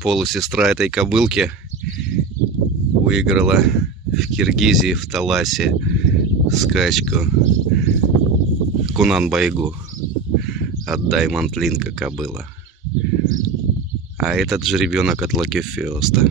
полусестра этой кобылки выиграла в Киргизии, в Таласе, скачку Кунан-Байгу от Diamond Link кобыла. А этот жеребенок от Лаки Фёста.